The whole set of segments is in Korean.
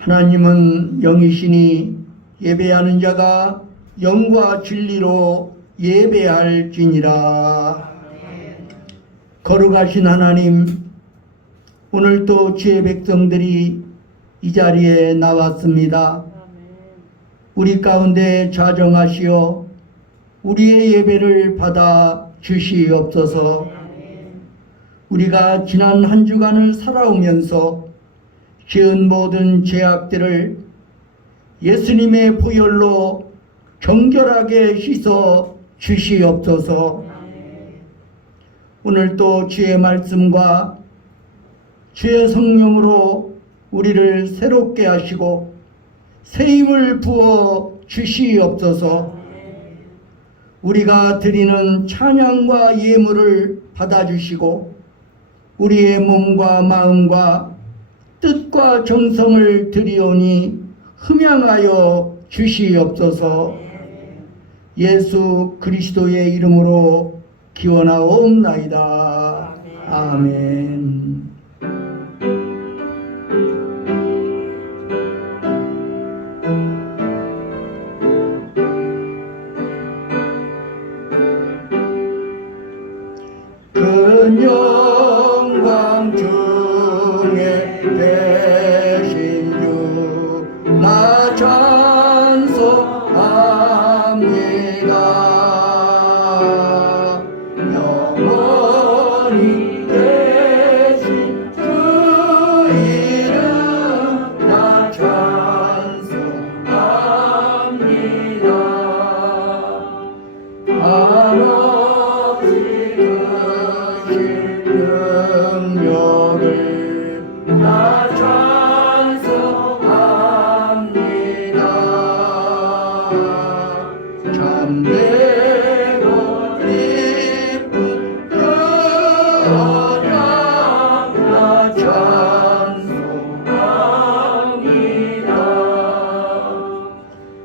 하나님은 영이시니 예배하는 자가 영과 진리로 예배할지니라. 거룩하신 하나님, 오늘도 주의 백성들이 이 자리에 나왔습니다. 우리 가운데 좌정하시어 우리의 예배를 받아 주시옵소서. 우리가 지난 한 주간을 살아오면서 지은 모든 죄악들을 예수님의 보혈로 정결하게 씻어 주시옵소서. 오늘도 주의 말씀과 주의 성령으로 우리를 새롭게 하시고 새 힘을 부어 주시옵소서. 우리가 드리는 찬양과 예물을 받아주시고 우리의 몸과 마음과 뜻과 정성을 드리오니 흠양하여 주시옵소서. 예수 그리스도의 이름으로 기원하옵나이다. 아멘. 큰 영광 중에 계신 주 나 찬송합니다. 영원히 계신 주 이름 나 찬송합니다. 한없이 능력을 나 찬송합니다. 참되고 기쁜 그 언약 나 찬송합니다.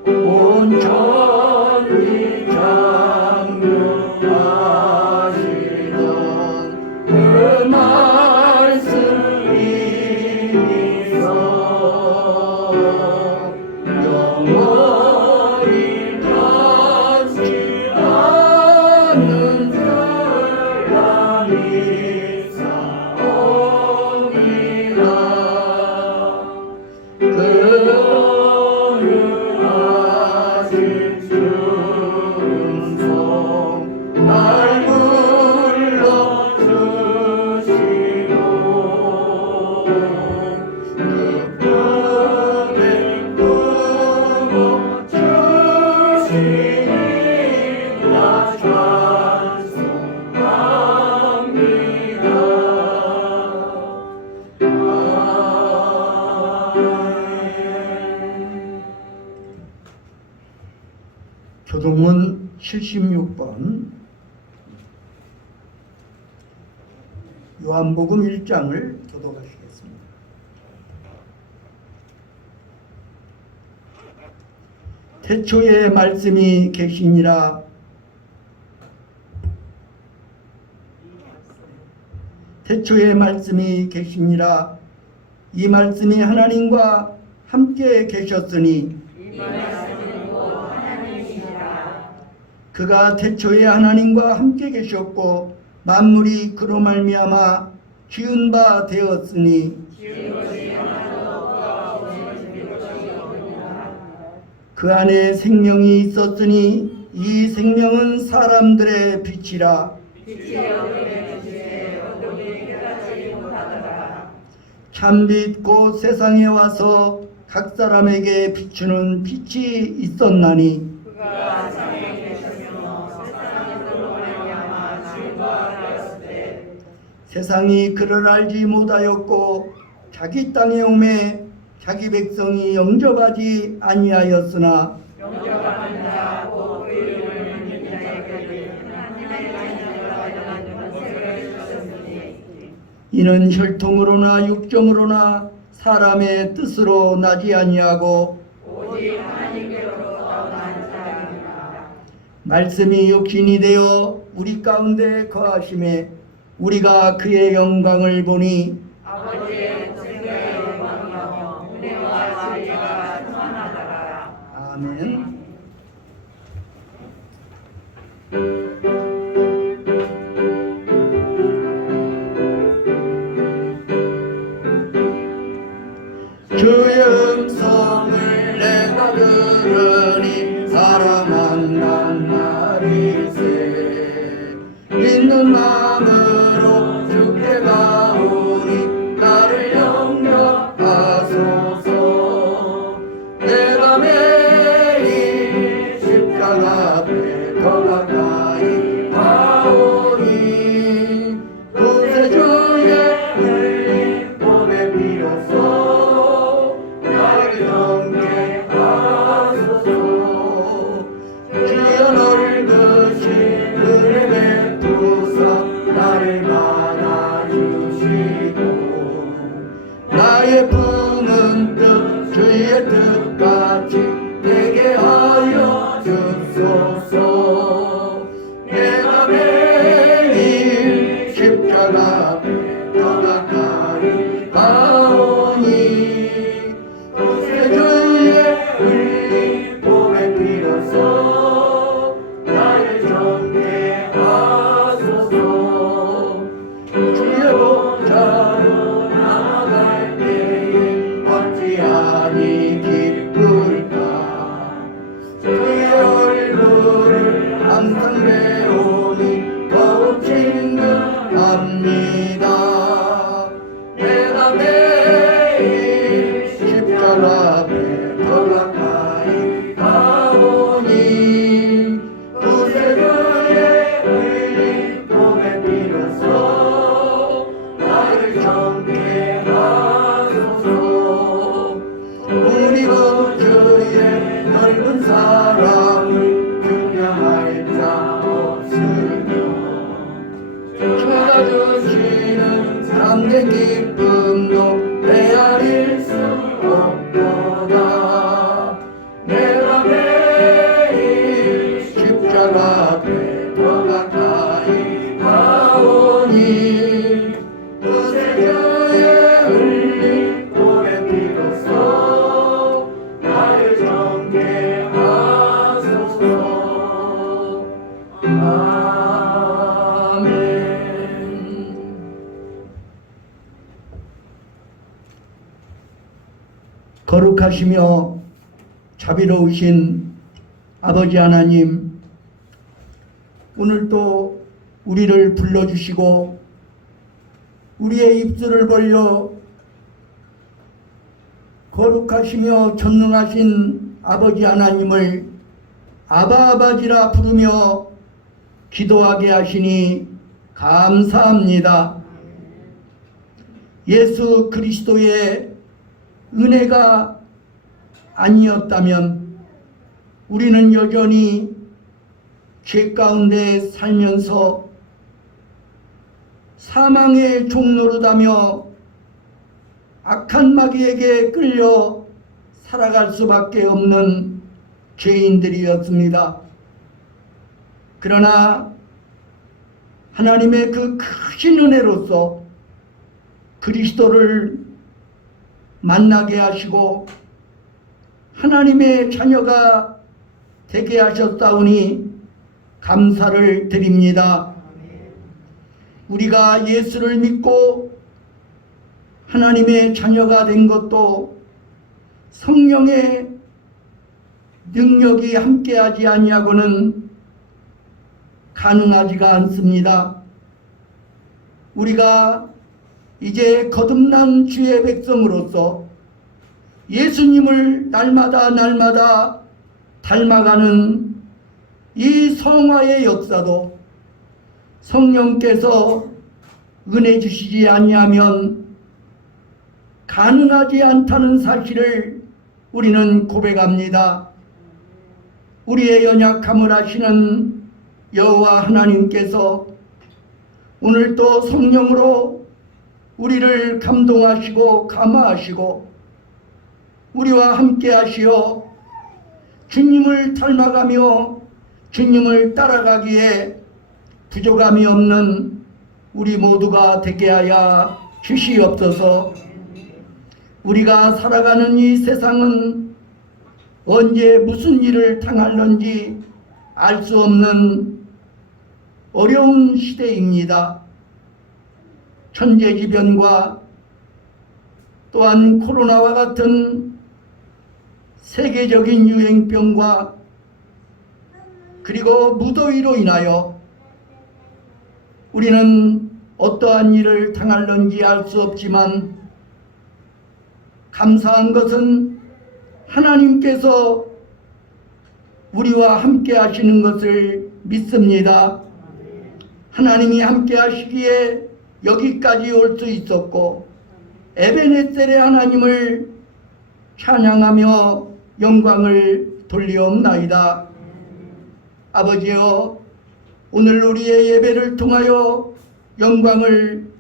온 천지 장명하시던 그 말씀 이미서 영원히 닿지 않는 결단이 사옵니다. 거룩하신 충성 날 불러주시고 그 품에 품어주시니 나 찬송합니다. 교동문 76번 요한복음 1장을 교독하시겠습니다. 태초에 말씀이 계시니라. 태초에 말씀이 계시니라. 이 말씀이 하나님과 함께 계셨으니 그가 태초에 하나님과 함께 계셨고 만물이 그로 말미암아 지은 바 되었으니 그 안에 생명이 있었으니 이 생명은 사람들의 빛이라. 참빛 곧 세상에 와서 각 사람에게 비추는 빛이 있었나니 세상이 그를 알지 못하였고 자기 땅에 오매 자기 백성이 영접하지 아니하였으나 이는 혈통으로나 육정으로나 사람의 뜻으로 나지 아니하고 오직 하나님께로부터 난 자입니다. 말씀이 육신이 되어 우리 가운데 거하심에 우리가 그의 영광을 보니 아버지의 영광이요 은혜와 너희가 평안하더라. 아멘. 주의 음성을 내가 들으니 사랑한단 말일세. 믿는 마음으로 주께 가오니 나를 영접하소서. 내가 매일 십자가 앞에 더 가까이 가오니 구세주의 흘린 몸에 비로소 나를 정죄하소서. 주여 너를 그신 은혜 베푸사 나를 받아주시고 나의 품은 뜻 주의 뜻같이 내게 하여 주소서. 내가 매일 십자가 앞에 더 가까이 가오니 구세주의 흘린 몸에 비로소 나를 정죄하소서. 주의 보좌로 나아갈 때에 어찌하니 기쁠까. 주의 얼굴을 항상 배우니 더욱 친근합니다. 내가 매일 십자가 앞에 더 가까이 가오니 구세주의 흘린 몸에 비로소 나를 정죄하소서. 우리 구주의 넓은 사랑을 증명할 자 없으며 주가 주시는 참된 기쁨도 헤아릴 수 없도다. 내가 매일 십자가 앞에 더 가까이 가오니 구세주의 흘린 몸에 비로소 나를 정죄하소서. 아멘. 거룩하시며 자비로우신 아버지 하나님, 오늘 또 우리를 불러주시고 우리의 입술을 벌려 거룩하시며 전능하신 아버지 하나님을 아바아바지라 부르며 기도하게 하시니 감사합니다. 예수 그리스도의 은혜가 아니었다면 우리는 여전히 죄 가운데 살면서 사망의 종노릇하며 악한 마귀에게 끌려 살아갈 수밖에 없는 죄인들이었습니다. 그러나 하나님의 그 크신 은혜로서 그리스도를 만나게 하시고 하나님의 자녀가 되게 하셨사오니 감사를 드립니다. 우리가 예수를 믿고 하나님의 자녀가 된 것도 성령의 능력이 함께하지 아니하고는 가능하지가 않습니다. 우리가 이제 거듭난 주의 백성으로서 예수님을 날마다 닮아가는 이 성화의 역사도 성령께서 은혜 주시지 아니하면 가능하지 않다는 사실을 우리는 고백합니다. 우리의 연약함을 아시는 여호와 하나님께서 오늘 또 성령으로 우리를 감동하시고 감화하시고 우리와 함께 하시어 주님을 닮아가며 주님을 따라가기에 부족함이 없는 우리 모두가 되게 하여 주시옵소서. 우리가 살아가는 이 세상은 언제 무슨 일을 당할는지 알 수 없는 어려운 시대입니다. 천재지변과 또한 코로나와 같은 세계적인 유행병과 그리고 무더위로 인하여 우리는 어떠한 일을 당할는지 알 수 없지만 감사한 것은 하나님께서 우리와 함께 하시는 것을 믿습니다. 하나님이 함께 하시기에 여기까지 올 수 있었고 에베네셀의 하나님을 찬양하며 영광을 돌리옵나이다. 아버지여, 오늘 우리의 예배를 통하여 영광을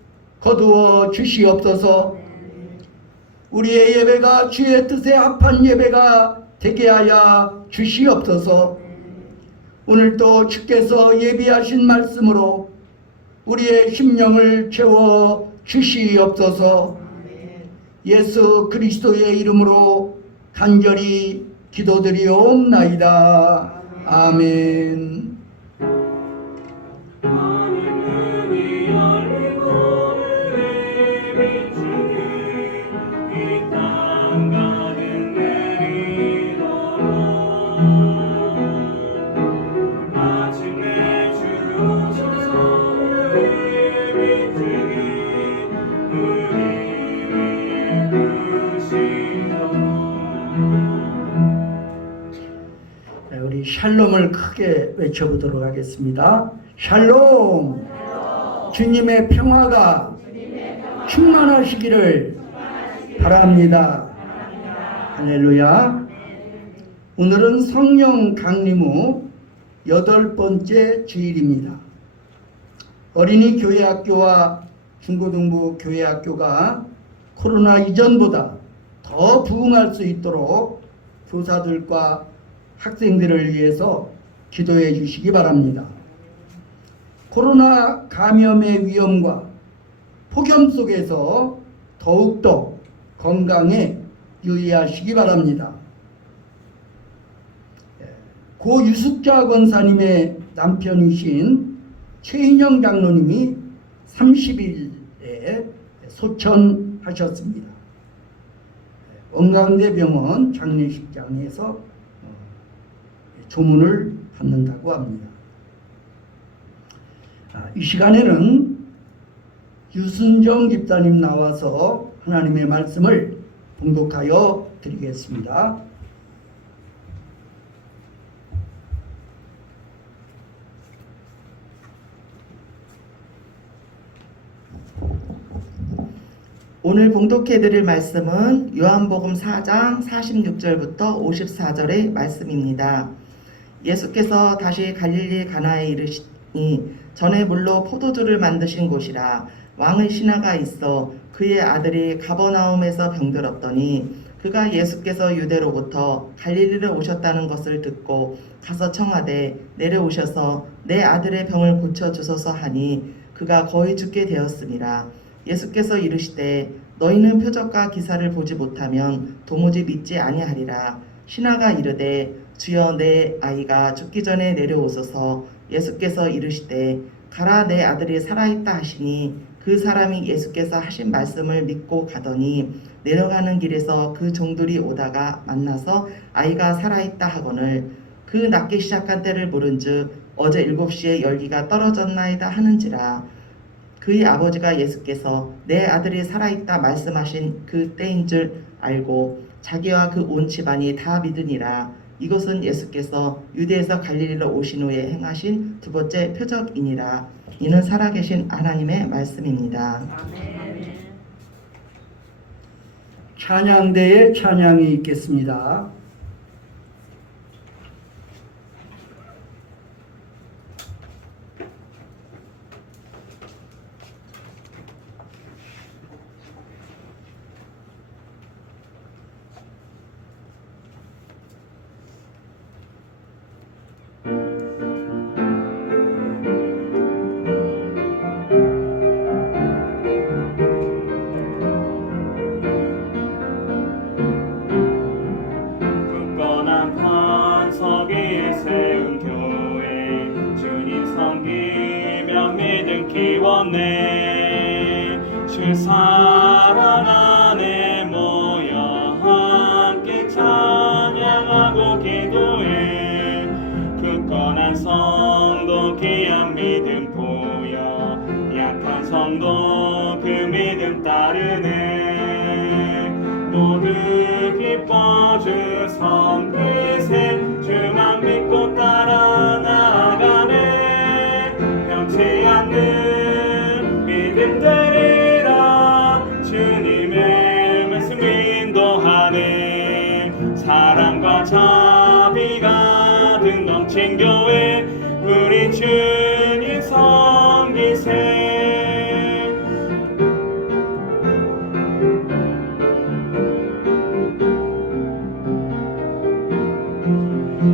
거두어 주시옵소서. 우리의 예배가 주의 뜻에 합한 예배가 되게 하여 주시옵소서. 오늘도 주께서 예비하신 말씀으로 우리의 심령을 채워 주시옵소서. 예수 그리스도의 이름으로 간절히 기도드리옵나이다. 아멘. 하늘문이 열리고 비추니 이 땅 가득 내리도록 마침내 주 오셔서 비추니 우리 위에 부시도록. 우리 샬롬을 크게 외쳐보도록 하겠습니다. 샬롬! 주님의 평화가 충만하시기를 바랍니다. 할렐루야. 오늘은 성령 강림 후 8번째 주일입니다. 어린이 교회학교와 중고등부 교회학교가 코로나 이전보다 더 부흥할 수 있도록 교사들과 학생들을 위해서 기도해 주시기 바랍니다. 코로나 감염의 위험과 폭염 속에서 더욱더 건강에 유의하시기 바랍니다. 고 유숙자 권사님의 남편이신 최인영 장로님이 30일에 소천하셨습니다. 원광대병원 장례식장에서 조문을 받는다고 합니다. 이 시간에는 유순정 집사님 나와서 하나님의 말씀을 봉독하여 드리겠습니다. 오늘 봉독해 드릴 말씀은 요한복음 4장 46절부터 54절의 말씀입니다. 예수께서 다시 갈릴리 가나에 이르시니 전에 물로 포도주를 만드신 곳이라 왕의 신하가 있어 그의 아들이 가버나움에서 병들었더니 그가 예수께서 유대로부터 갈릴리로 오셨다는 것을 듣고 가서 청하되 내려오셔서 내 아들의 병을 고쳐주소서 하니 그가 거의 죽게 되었습니다. 예수께서 이르시되 너희는 표적과 기사를 보지 못하면 도무지 믿지 아니하리라. 신하가 이르되 주여 내 아이가 죽기 전에 내려오소서. 예수께서 이르시되 가라 내 아들이 살아있다 하시니 그 사람이 예수께서 하신 말씀을 믿고 가더니 내려가는 길에서 그 종들이 오다가 만나서 아이가 살아있다 하거늘 그 낫기 시작한 때를 물은즉 어제 7시에 열기가 떨어졌나이다 하는지라. 그의 아버지가 예수께서 내 아들이 살아있다 말씀하신 그 때인 줄 알고 자기와 그 온 집안이 다 믿으니라. 이것은 예수께서 유대에서 갈릴리로 오신 후에 행하신 두 번째 표적이니라. 이는 살아계신 하나님의 말씀입니다. 찬양대에 찬양이 있겠습니다. 기뻐 주 섬기세 주만 믿고 따라 나아가네 변치 않는 믿음 되리라 주님의 말씀 인도하네 사랑과 자비가 든 넘친 교회 우리 주님 섬기세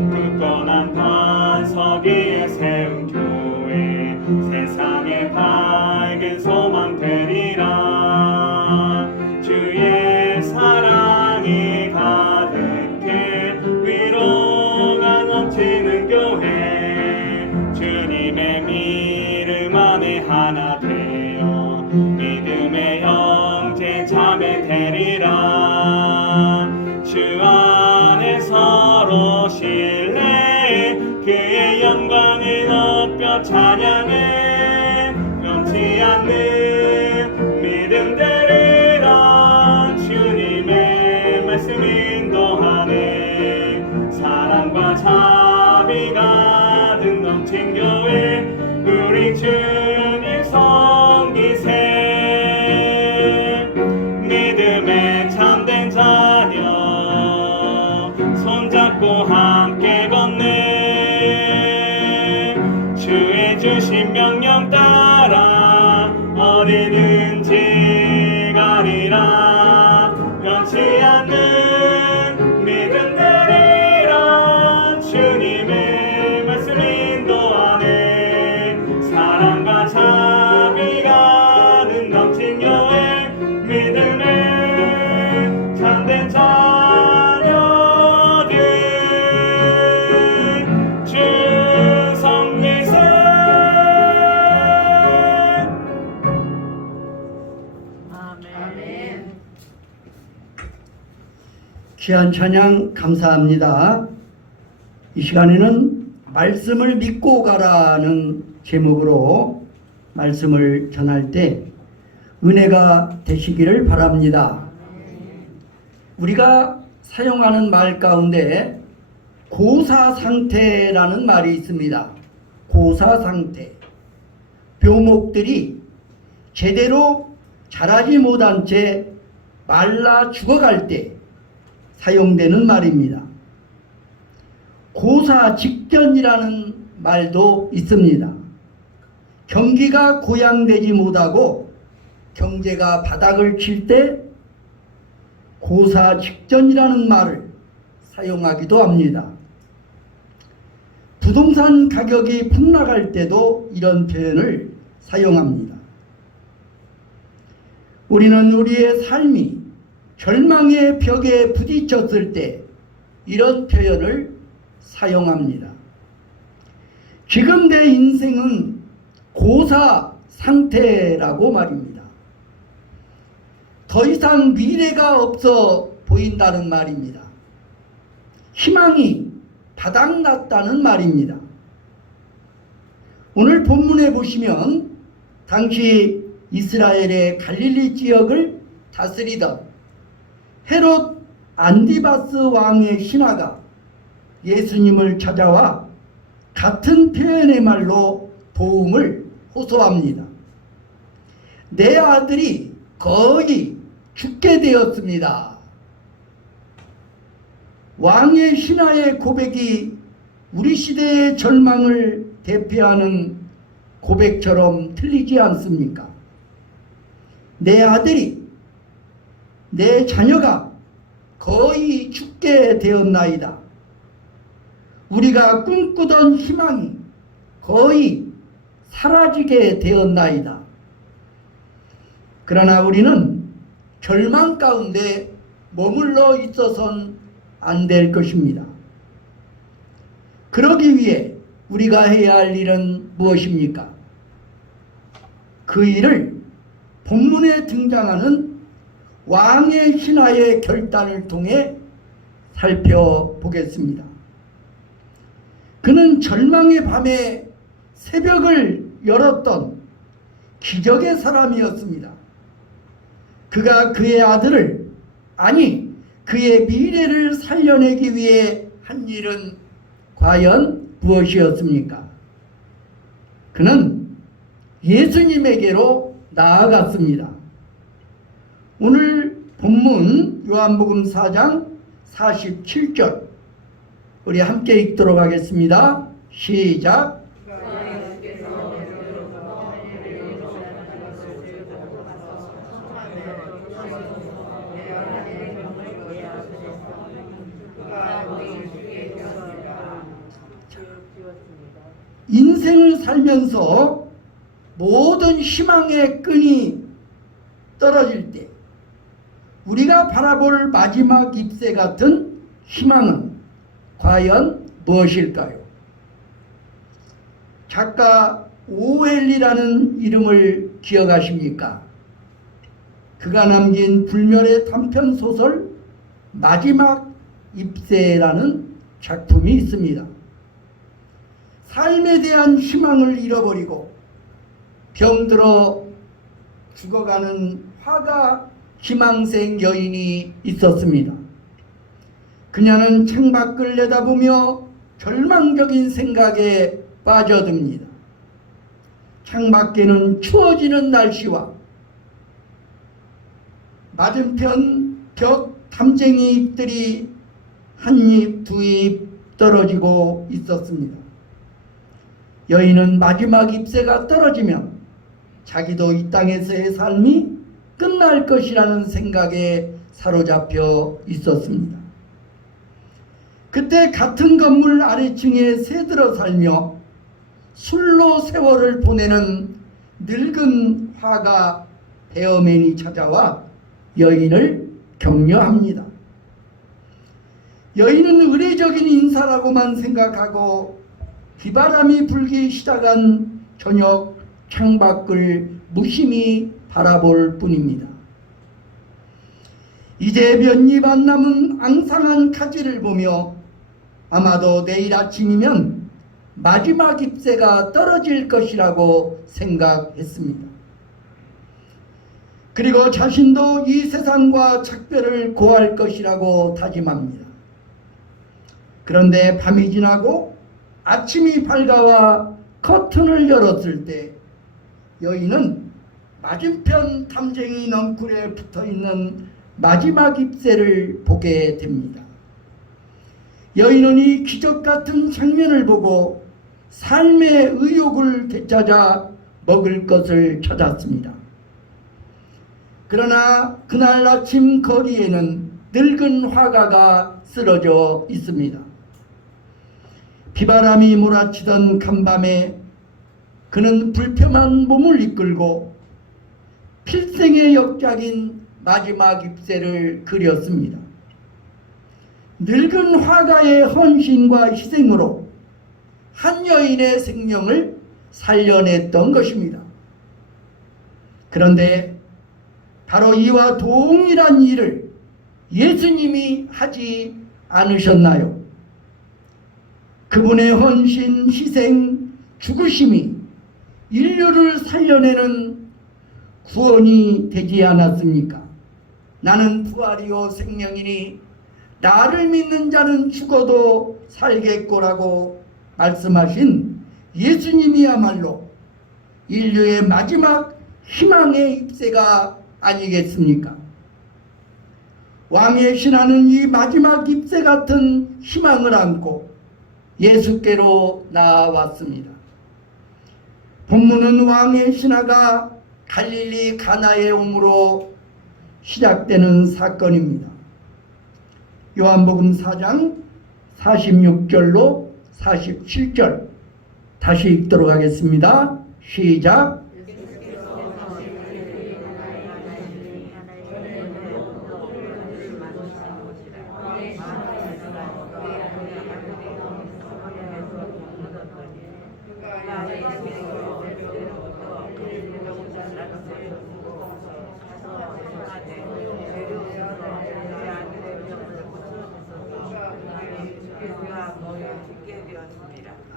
굳건한 반석 위에 세운 교회 세상의 밝은 소망 되리라 주의 사랑이 가득해 위로가 넘치는 교회 주님의 이름 안에 하나 되어 믿음의 형제 자매 되리라 주 안에 서로 신뢰해 그의 영광을 높여 찬양해 변치 않는 믿음 되리라 주님의 말씀 인도하네 사랑과 자비가 든 넘친 교회 우리 주님 섬기세 믿음의 참된 자녀 손잡고 함께 걷네 주의 주신 명령 따라 어디든지 가리라 변치 않는 믿음 되리라 주님의 말씀 인도하네 사랑과 자비가 는 넘친 교회 믿음의 참된 자녀들 주 섬기세 아멘. 귀한 찬양 감사합니다. 이 시간에는 말씀을 믿고 가라는 제목으로 말씀을 전할 때 은혜가 되시기를 바랍니다. 우리가 사용하는 말 가운데 고사 상태라는 말이 있습니다. 고사 상태. 묘목들이 제대로 자라지 못한 채 말라 죽어갈 때 사용되는 말입니다. 고사 직전이라는 말도 있습니다. 경기가 고양되지 못하고 경제가 바닥을 칠 때 고사 직전이라는 말을 사용하기도 합니다. 부동산 가격이 폭락할 때도 이런 표현을 사용합니다. 우리는 우리의 삶이 절망의 벽에 부딪혔을 때 이런 표현을 사용합니다. 지금 내 인생은 고사 상태라고 말입니다. 더 이상 미래가 없어 보인다는 말입니다. 희망이 바닥났다는 말입니다. 오늘 본문에 보시면 당시 이스라엘의 갈릴리 지역을 다스리던 헤롯 안디바스 왕의 신하가 예수님을 찾아와 같은 표현의 말로 도움을 호소합니다. 내 아들이 거의 죽게 되었습니다. 왕의 신하의 고백이 우리 시대의 절망을 대표하는 고백처럼 틀리지 않습니까? 내 아들이, 내 자녀가 거의 죽게 되었나이다. 우리가 꿈꾸던 희망이 거의 사라지게 되었나이다. 그러나 우리는 절망 가운데 머물러 있어선 안 될 것입니다. 그러기 위해 우리가 해야 할 일은 무엇입니까? 그 일을 본문에 등장하는 왕의 신하의 결단을 통해 살펴보겠습니다. 그는 절망의 밤에 새벽을 열었던 기적의 사람이었습니다. 그가 그의 아들을, 아니 그의 미래를 살려내기 위해 한 일은 과연 무엇이었습니까? 그는 예수님에게로 나아갔습니다. 오늘 본문 요한복음 4장 47절 우리 함께 읽도록 하겠습니다. 시작. 인생을 살면서 모든 희망의 끈이 떨어질 때 우리가 바라볼 마지막 잎새 같은 희망은 과연 무엇일까요? 작가 오웰리라는 이름을 기억하십니까? 그가 남긴 불멸의 단편 소설 마지막 잎새라는 작품이 있습니다. 삶에 대한 희망을 잃어버리고 병들어 죽어가는 화가 희망생 여인이 있었습니다. 그녀는 창밖을 내다보며 절망적인 생각에 빠져듭니다. 창밖에는 추워지는 날씨와 맞은편 벽 담쟁이 잎들이 한 잎, 두 잎 떨어지고 있었습니다. 여인은 마지막 잎새가 떨어지면 자기도 이 땅에서의 삶이 끝날 것이라는 생각에 사로잡혀 있었습니다. 그때 같은 건물 아래층에 새들어 살며 술로 세월을 보내는 늙은 화가 베어맨이 찾아와 여인을 격려합니다. 여인은 의례적인 인사라고만 생각하고 비바람이 불기 시작한 저녁 창밖을 무심히 바라볼 뿐입니다. 이제 몇 잎 안 남은 앙상한 가지를 보며 아마도 내일 아침이면 마지막 잎새가 떨어질 것이라고 생각했습니다. 그리고 자신도 이 세상과 작별을 고할 것이라고 다짐합니다. 그런데 밤이 지나고 아침이 밝아와 커튼을 열었을 때 여인은 맞은편 담쟁이 넝쿨에 붙어있는 마지막 잎새를 보게 됩니다. 여인은 이 기적 같은 장면을 보고 삶의 의욕을 되찾아 먹을 것을 찾았습니다. 그러나 그날 아침 거리에는 늙은 화가가 쓰러져 있습니다. 비바람이 몰아치던 간밤에 그는 불편한 몸을 이끌고 필생의 역작인 마지막 잎새를 그렸습니다. 늙은 화가의 헌신과 희생으로 한 여인의 생명을 살려냈던 것입니다. 그런데 바로 이와 동일한 일을 예수님이 하지 않으셨나요? 그분의 헌신, 희생, 죽으심이 인류를 살려내는 구원이 되지 않았습니까? 나는 부활이요 생명이니 나를 믿는 자는 죽어도 살겠고라고 말씀하신 예수님이야말로 인류의 마지막 희망의 잎새가 아니겠습니까? 왕의 신하는 이 마지막 잎새 같은 희망을 안고 예수께로 나아왔습니다. 본문은 왕의 신하가 갈릴리 가나에 옴으로 시작되는 사건입니다. 요한복음 4장 46절로 47절 다시 읽도록 하겠습니다. 시작.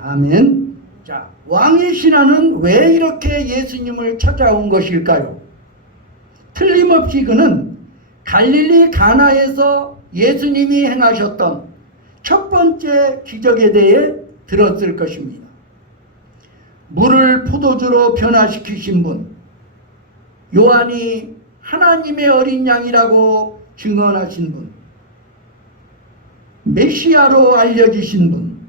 아멘. 자, 왕의 신하는 왜 이렇게 예수님을 찾아온 것일까요? 틀림없이 그는 갈릴리 가나에서 예수님이 행하셨던 첫 번째 기적에 대해 들었을 것입니다. 물을 포도주로 변화시키신 분, 요한이 하나님의 어린 양이라고 증언하신 분, 메시아로 알려지신 분,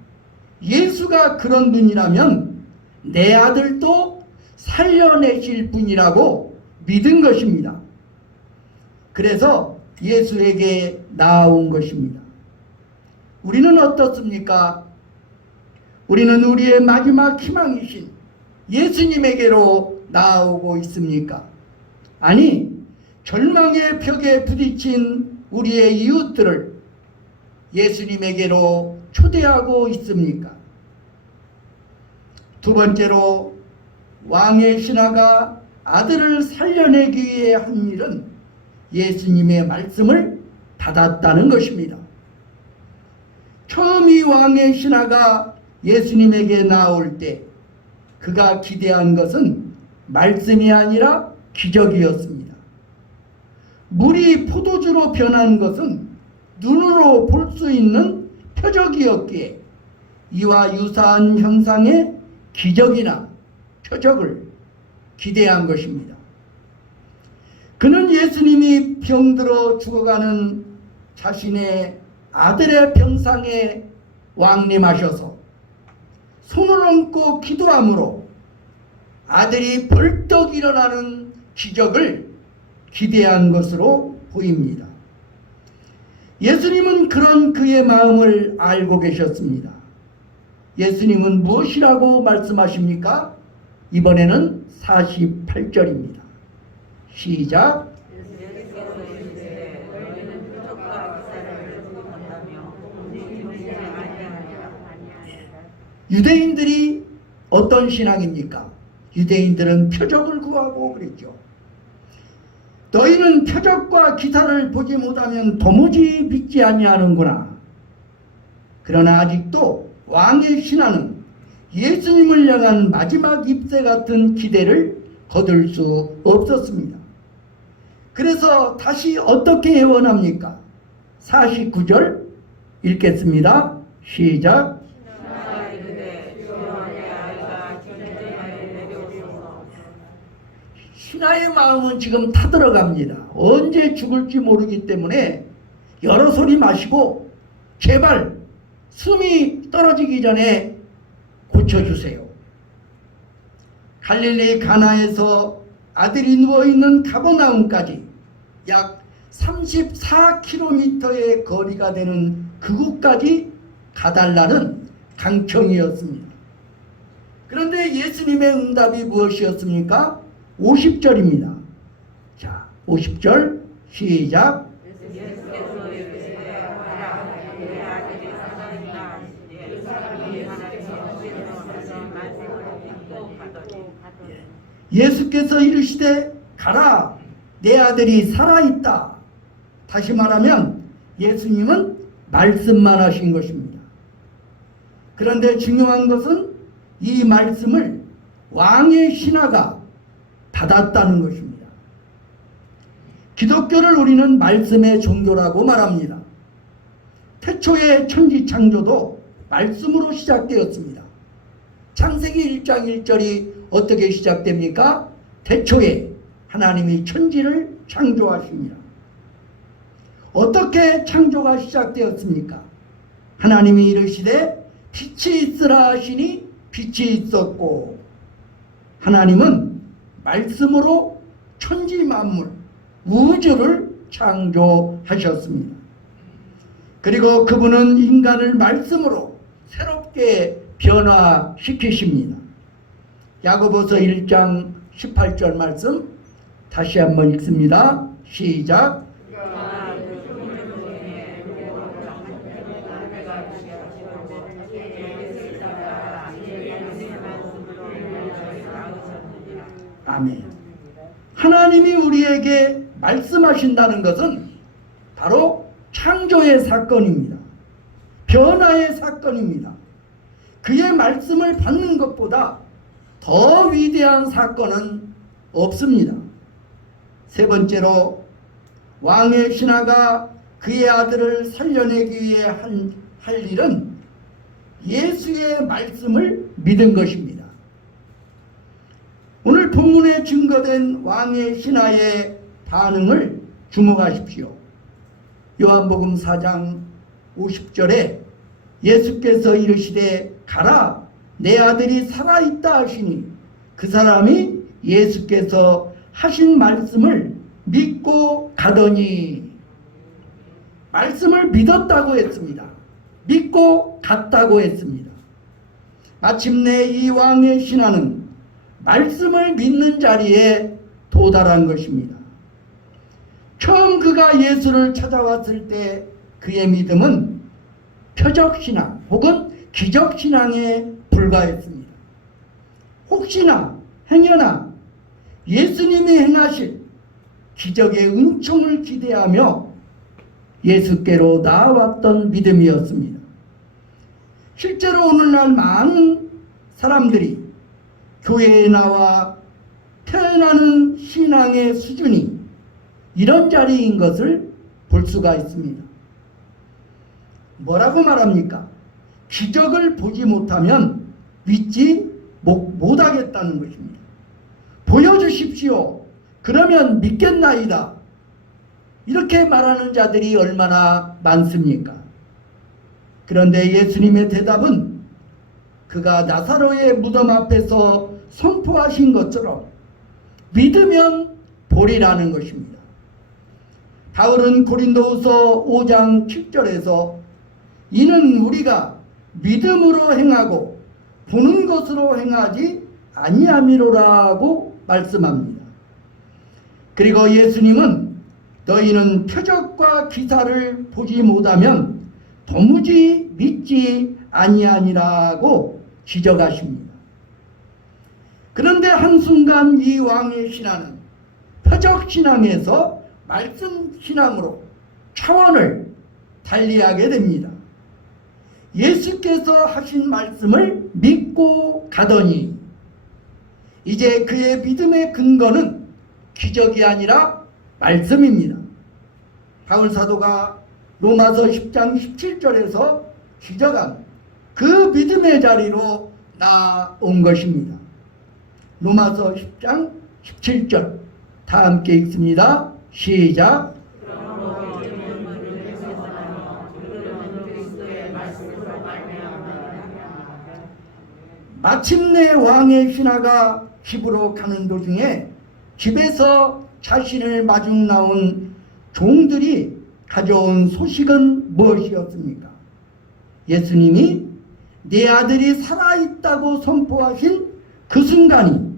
예수가 그런 분이라면 내 아들도 살려내실 분이라고 믿은 것입니다. 그래서 예수에게 나아온 것입니다. 우리는 어떻습니까? 우리는 우리의 마지막 희망이신 예수님에게로 나아오고 있습니까? 아니, 절망의 벽에 부딪힌 우리의 이웃들을 예수님에게로 초대하고 있습니까? 두 번째로, 왕의 신하가 아들을 살려내기 위해 한 일은 예수님의 말씀을 받았다는 것입니다. 처음 이 왕의 신하가 예수님에게 나올 때 그가 기대한 것은 말씀이 아니라 기적이었습니다. 물이 포도주로 변한 것은 눈으로 볼 수 있는 표적이었기에 이와 유사한 형상의 기적이나 표적을 기대한 것입니다. 그는 예수님이 병들어 죽어가는 자신의 아들의 병상에 왕림하셔서 손을 얹고 기도함으로 아들이 벌떡 일어나는 기적을 기대한 것으로 보입니다. 예수님은 그런 그의 마음을 알고 계셨습니다. 예수님은 무엇이라고 말씀하십니까? 이번에는 48절입니다. 시작. 유대인들이 어떤 신앙입니까? 유대인들은 표적을 구하고 그랬죠. 너희는 표적과 기사를 보지 못하면 도무지 믿지 아니하는구나. 그러나 아직도 왕의 신하는 예수님을 향한 마지막 입새 같은 기대를 거둘 수 없었습니다. 그래서 다시 어떻게 예언합니까? 49절 읽겠습니다. 시작. 신하의 마음은 지금 타들어갑니다. 언제 죽을지 모르기 때문에 여러 소리 마시고 제발 숨이 떨어지기 전에 고쳐주세요. 갈릴리 가나에서 아들이 누워있는 가버나움까지 약 34km의 거리가 되는 그곳까지 가달라는 강청이었습니다. 그런데 예수님의 응답이 무엇이었습니까? 50절입니다. 자, 50절 시작. 예수께서 이르시되 가라, 내 아들이 살아있다. 다시 말하면 예수님은 말씀만 하신 것입니다. 그런데 중요한 것은 이 말씀을 왕의 신하가 받았다는 것입니다. 기독교를 우리는 말씀의 종교라고 말합니다. 태초의 천지창조도 말씀으로 시작되었습니다. 창세기 1장 1절이 어떻게 시작됩니까? 태초에 하나님이 천지를 창조하십니다. 어떻게 창조가 시작되었습니까? 하나님이 이르시되 빛이 있으라 하시니 빛이 있었고, 하나님은 말씀으로 천지 만물, 우주를 창조하셨습니다. 그리고 그분은 인간을 말씀으로 새롭게 변화시키십니다. 야고보서 1장 18절 말씀 다시 한번 읽습니다. 시작. 아멘. 하나님이 우리에게 말씀하신다는 것은 바로 창조의 사건입니다. 변화의 사건입니다. 그의 말씀을 받는 것보다 더 위대한 사건은 없습니다. 세 번째로, 왕의 신하가 그의 아들을 살려내기 위해 할 일은 예수의 말씀을 믿은 것입니다. 오늘 본문에 증거된 왕의 신하의 반응을 주목하십시오. 요한복음 4장 50절에 예수께서 이르시되 가라 내 아들이 살아있다 하시니 그 사람이 예수께서 하신 말씀을 믿고 가더니, 말씀을 믿었다고 했습니다. 믿고 갔다고 했습니다. 마침내 이 왕의 신하는 말씀을 믿는 자리에 도달한 것입니다. 처음 그가 예수를 찾아왔을 때 그의 믿음은 표적신앙 혹은 기적신앙에 불과했습니다. 혹시나 행여나 예수님이 행하실 기적의 은총을 기대하며 예수께로 나아왔던 믿음이었습니다. 실제로 오늘날 많은 사람들이 교회에 나와 표현하는 신앙의 수준이 이런 자리인 것을 볼 수가 있습니다. 뭐라고 말합니까? 기적을 보지 못하면 믿지 못하겠다는 것입니다. 보여주십시오. 그러면 믿겠나이다. 이렇게 말하는 자들이 얼마나 많습니까? 그런데 예수님의 대답은 그가 나사로의 무덤 앞에서 선포하신 것처럼 믿으면 보리라는 것입니다. 바울은 고린도후서 5장 7절에서 이는 우리가 믿음으로 행하고 보는 것으로 행하지 아니함이로라고 말씀합니다. 그리고 예수님은 너희는 표적과 기사를 보지 못하면 도무지 믿지 아니하니라고 지적하십니다. 그런데 한순간 이 왕의 신하는 표적 신앙에서 말씀 신앙으로 차원을 달리하게 됩니다. 예수께서 하신 말씀을 믿고 가더니 이제 그의 믿음의 근거는 기적이 아니라 말씀입니다. 바울 사도가 로마서 10장 17절에서 지적한 그 믿음의 자리로 나온 것입니다. 로마서 10장 17절 다 함께 읽습니다. 시작. 마침내 왕의 신하가 집으로 가는 도중에 집에서 자신을 마중 나온 종들이 가져온 소식은 무엇이었습니까? 예수님이 내 아들이 살아있다고 선포하신 그 순간이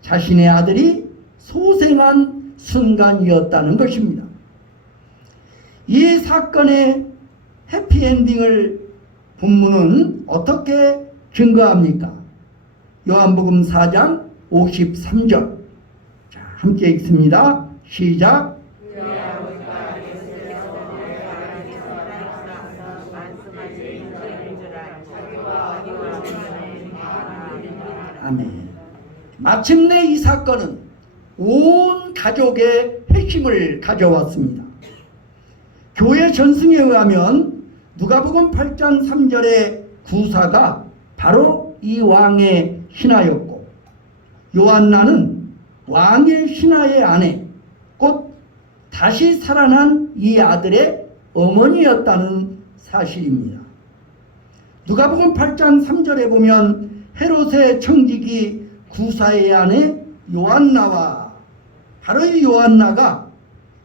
자신의 아들이 소생한 순간이었다는 것입니다. 이 사건의 해피엔딩을 본문은 어떻게 증거합니까? 요한복음 4장 53절 자, 함께 읽습니다. 시작. 아멘. 마침내 이 사건은 온 가족의 핵심을 가져왔습니다. 교회 전승에 의하면 누가복음 8장 3절의 구사가 바로 이 왕의 신하였고 요한나는 왕의 신하의 아내 곧 다시 살아난 이 아들의 어머니였다는 사실입니다. 누가복음 8장 3절에 보면 헤롯의 청지기 구사의 아내 요한나와 바로 이 요한나가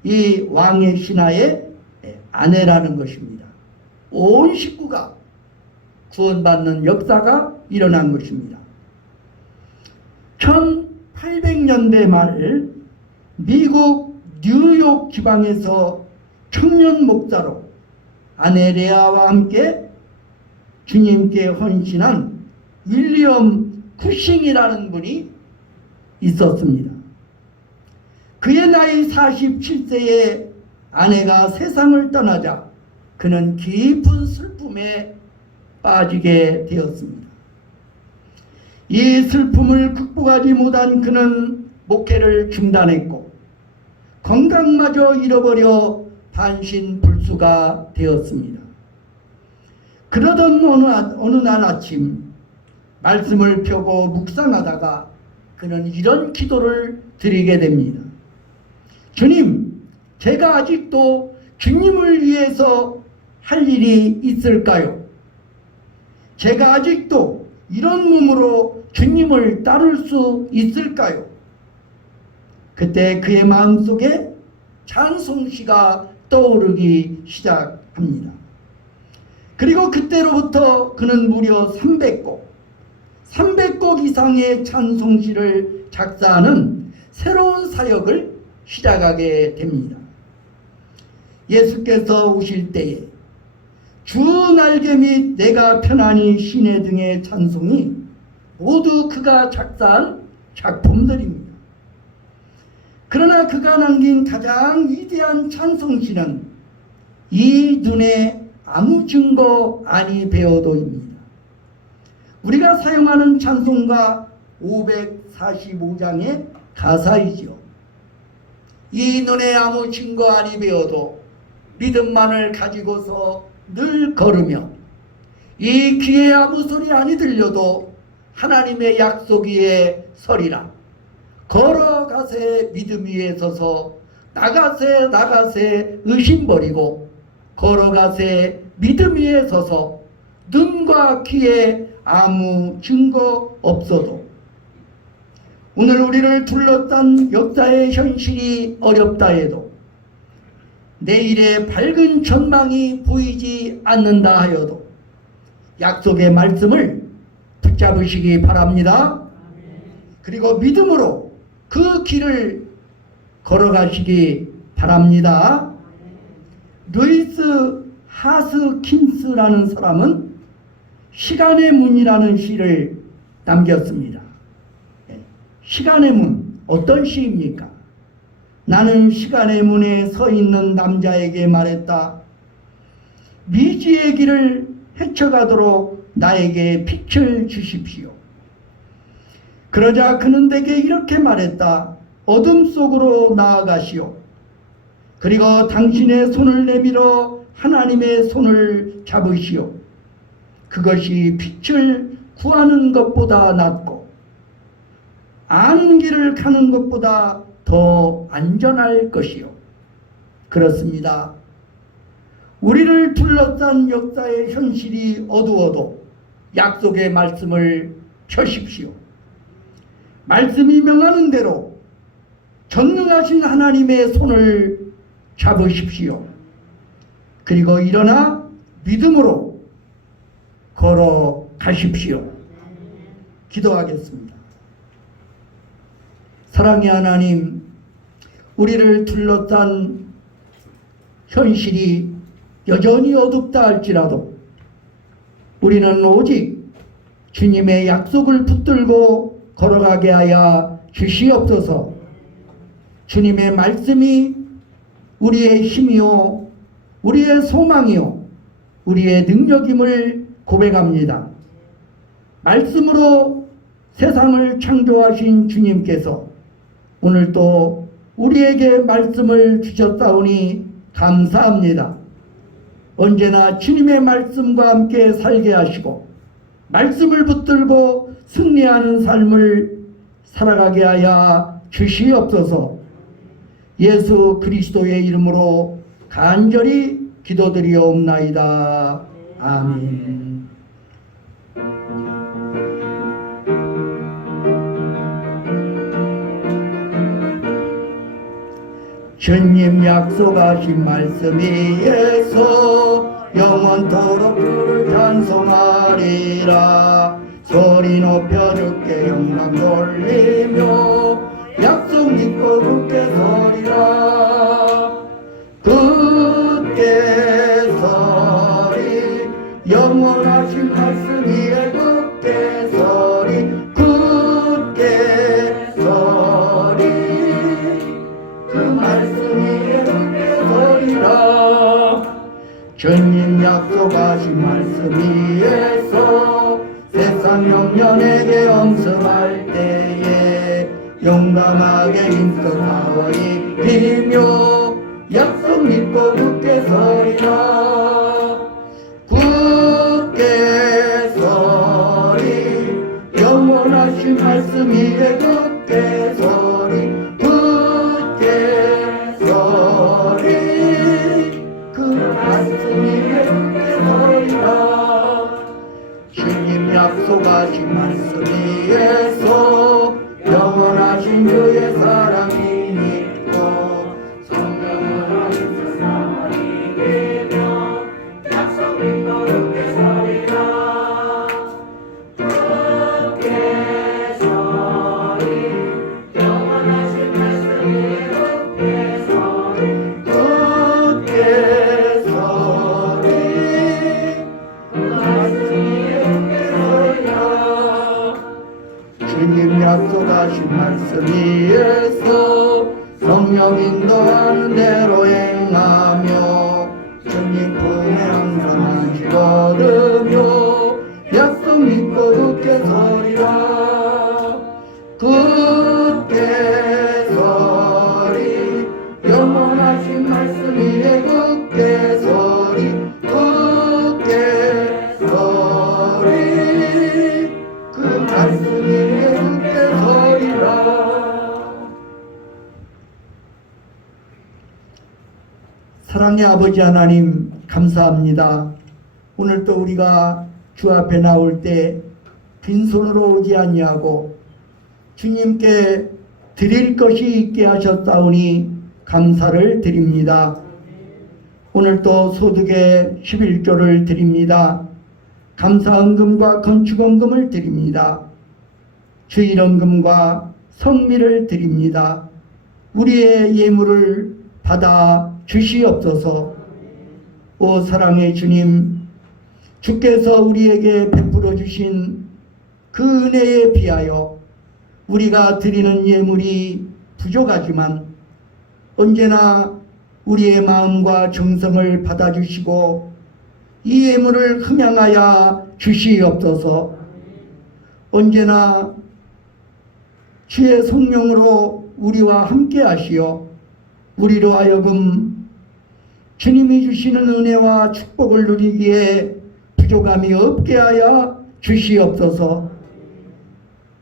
이 왕의 신하의 아내라는 것입니다. 온 식구가 구원받는 역사가 일어난 것입니다. 1800년대 말 미국 뉴욕 지방에서 청년 목사로 아내 레아와 함께 주님께 헌신한 윌리엄 쿠싱이라는 분이 있었습니다. 그의 나이 47세에 아내가 세상을 떠나자 그는 깊은 슬픔에 빠지게 되었습니다. 이 슬픔을 극복하지 못한 그는 목회를 중단했고 건강마저 잃어버려 반신불수 흡수가 되었습니다. 그러던 어느 날 아침 말씀을 펴고 묵상하다가 그는 이런 기도를 드리게 됩니다. 주님, 제가 아직도 주님을 위해서 할 일이 있을까요? 제가 아직도 이런 몸으로 주님을 따를 수 있을까요? 그때 그의 마음속에 찬송시가 떠오르기 시작합니다. 그리고 그때로부터 그는 무려 300곡 이상의 찬송시를 작사하는 새로운 사역을 시작하게 됩니다. 예수께서 오실 때에 주 날개 및 내가 편안히 쉬네 등의 찬송이 모두 그가 작사한 작품들입니다. 그러나 그가 남긴 가장 위대한 찬송시는 이 눈에 아무 증거 아니 배워도입니다. 우리가 사용하는 찬송가 545장의 가사이지요. 이 눈에 아무 증거 아니 배워도 믿음만을 가지고서 늘 걸으며 이 귀에 아무 소리 아니 들려도 하나님의 약속 위에 서리라. 걸어가세 믿음 위에 서서 나가세 의심 버리고 걸어가세 믿음 위에 서서 눈과 귀에 아무 증거 없어도. 오늘 우리를 둘러싼 역사의 현실이 어렵다 해도 내일의 밝은 전망이 보이지 않는다 하여도 약속의 말씀을 붙잡으시기 바랍니다. 그리고 믿음으로 그 길을 걸어가시기 바랍니다. 루이스 하스킨스라는 사람은 시간의 문이라는 시를 남겼습니다. 시간의 문, 어떤 시입니까? 나는 시간의 문에 서 있는 남자에게 말했다. 미지의 길을 헤쳐가도록 나에게 빛을 주십시오. 그러자 그는 내게 이렇게 말했다. 어둠 속으로 나아가시오. 그리고 당신의 손을 내밀어 하나님의 손을 잡으시오. 그것이 빛을 구하는 것보다 낫고 아는 길을 가는 것보다 더 안전할 것이요. 그렇습니다. 우리를 둘러싼 역사의 현실이 어두워도 약속의 말씀을 펴십시오. 말씀이 명하는 대로 전능하신 하나님의 손을 잡으십시오. 그리고 일어나 믿음으로 걸어가십시오. 기도하겠습니다. 사랑의 하나님, 우리를 둘러싼 현실이 여전히 어둡다 할지라도 우리는 오직 주님의 약속을 붙들고 걸어가게 하여 주시옵소서. 주님의 말씀이 우리의 힘이요, 우리의 소망이요, 우리의 능력임을 고백합니다. 말씀으로 세상을 창조하신 주님께서 오늘 또 우리에게 말씀을 주셨사오니 감사합니다. 언제나 주님의 말씀과 함께 살게 하시고 말씀을 붙들고 승리하는 삶을 살아가게 하여 주시옵소서. 예수 그리스도의 이름으로 간절히 기도드리옵나이다. 아멘. 주님 약속하신 말씀 위에서 영원토록 주를 찬송하리라. 소리 높여 주께 영광 돌리며 약속 믿고 굳게 서리라. 굳게 서리 영원하신 말씀 위에 굳게 서리. 굳게 서리 그 말씀 위에 굳게 서리라. 주님 약속하신 말씀 위에서 세상 영년에게 엄습할 때에 용감하게 힘써 나와 입히며 약속 믿고 굳게 서리라. 굳게 서리 영원하신 말씀 위에 굳게 서리. 굳게 서리 그 말씀 위에 굳게 서리라. 주님 약속하신 말씀 위에서 영원하신 주의 사랑이 믿고 성령을 세상을 이기며 약속 믿고 굳게 서리라. 굳게 서리 영원하신 말씀 위에 굳게 서리. 굳게 서리 그 말씀 위에 굳게 서리라. 주님 약속하신 말씀 위에서 성령 인도하는 대로 행하며 주님 품에 항상 안식 얻으며 약속 믿고 굳게 서리라. 굳게 서리 영원하신 말씀 위에 굳게 서리. 굳게 서리 그 말씀 위에 굳게 서리라. 사랑의 아버지 하나님 감사합니다. 오늘 또 우리가 주 앞에 나올 때 빈손으로 오지 아니하고 주님께 드릴 것이 있게 하셨사오니 감사를 드립니다. 오늘 또 소득의 11조를 드립니다. 감사헌금과 건축헌금을 드립니다. 주일헌금과 성미를 드립니다. 우리의 예물을 받아 주시옵소서. 오 사랑의 주님, 주께서 우리에게 베풀어 주신 그 은혜에 비하여 우리가 드리는 예물이 부족하지만 언제나 우리의 마음과 정성을 받아주시고 이 예물을 흠양하여 주시옵소서. 언제나 주의 성령으로 우리와 함께 하시어 우리로 하여금 주님이 주시는 은혜와 축복을 누리기에 부족함이 없게 하여 주시옵소서.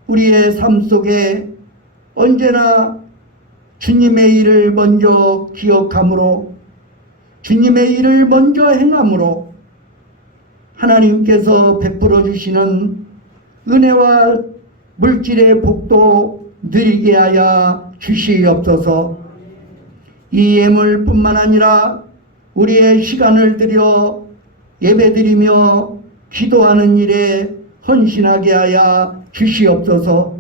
우리의 삶 속에 언제나 주님의 일을 먼저 기억함으로 주님의 일을 먼저 행함으로 하나님께서 베풀어 주시는 은혜와 물질의 복도 누리게 하여 주시옵소서. 이 예물뿐만 아니라 우리의 시간을 들여 예배드리며 기도하는 일에 헌신하게 하여 주시옵소서.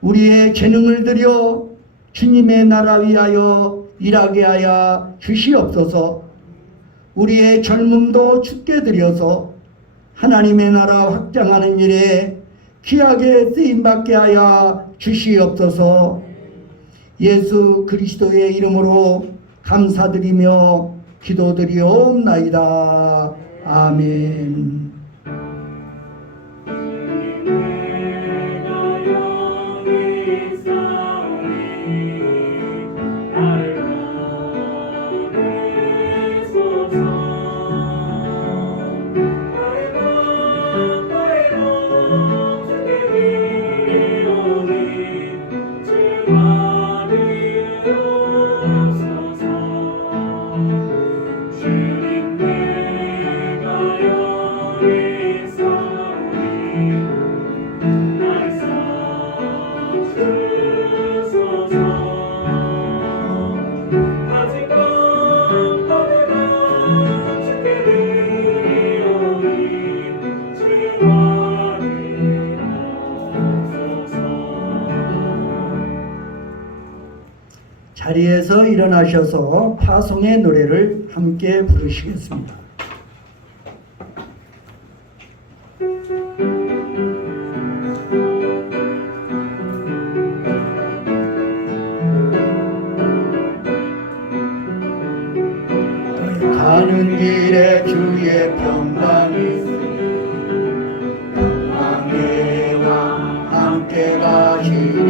우리의 재능을 들여 주님의 나라 위하여 일하게 하여 주시옵소서. 우리의 젊음도 주께 드려서 하나님의 나라 확장하는 일에 귀하게 쓰임받게 하여 주시옵소서. 예수 그리스도의 이름으로 감사드리며 기도드리옵나이다. 아멘. 자리에서 일어나셔서 파송의 노래를 함께 부르시겠습니다. 가는 길에 주의 평강이 있으니 평강에와 함께 가시니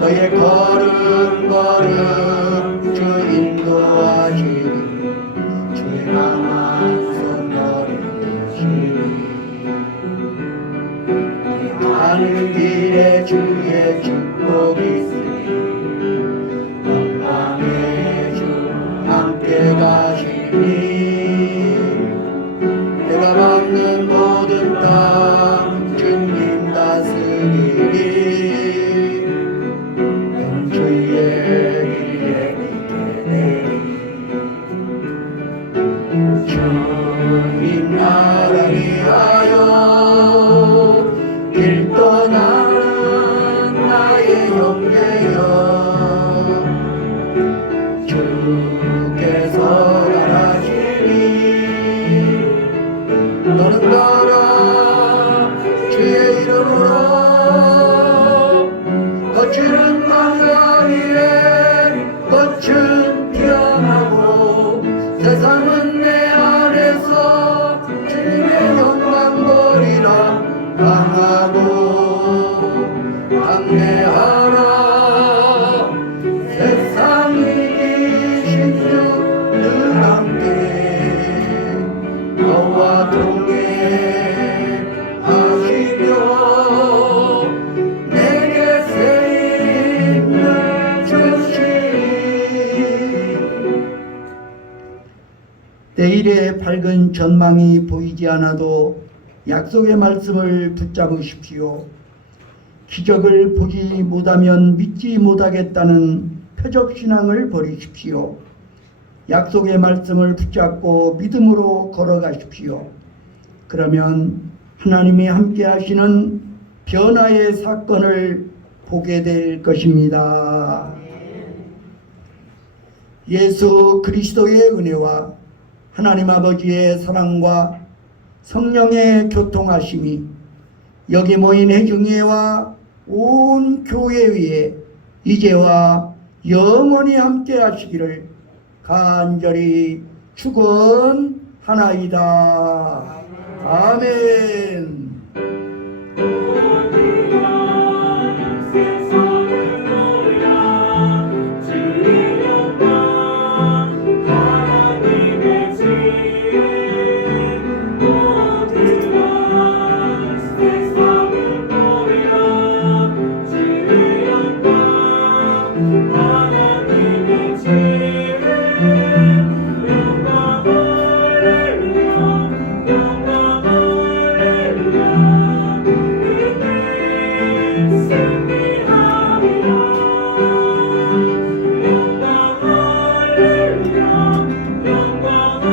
너의 걸음 강한 손놀이시니 가는 길에 주의 축복이 있으니 영광의 주 함께 가시니 내가 받는 모든 땅 주님 다스리니 주의 길에 있게 되리 주님 나를 위하여 길 떠나는 나의 형제여 주께서 가라시니 너는 가라 주의 이름으로 거칠은 강가 위에 꽃은 피어나고 세상은 내 안에서 주님의 영광 보리라 강하고 강대하라 세상이 이기신 주 늘 함께 너와 동행하시며 내게 새 힘을 주시니 내일의 밝은 전망이 보이지 않아도 약속의 말씀을 붙잡으십시오. 기적을 보지 못하면 믿지 못하겠다는 표적신앙을 버리십시오. 약속의 말씀을 붙잡고 믿음으로 걸어가십시오. 그러면 하나님이 함께 하시는 변화의 사건을 보게 될 것입니다. 예수 그리스도의 은혜와 하나님 아버지의 사랑과 성령의 교통하심이 여기 모인 회중회와 온 교회 위에 이제와 영원히 함께 하시기를 간절히 축원하나이다. 아멘. 영광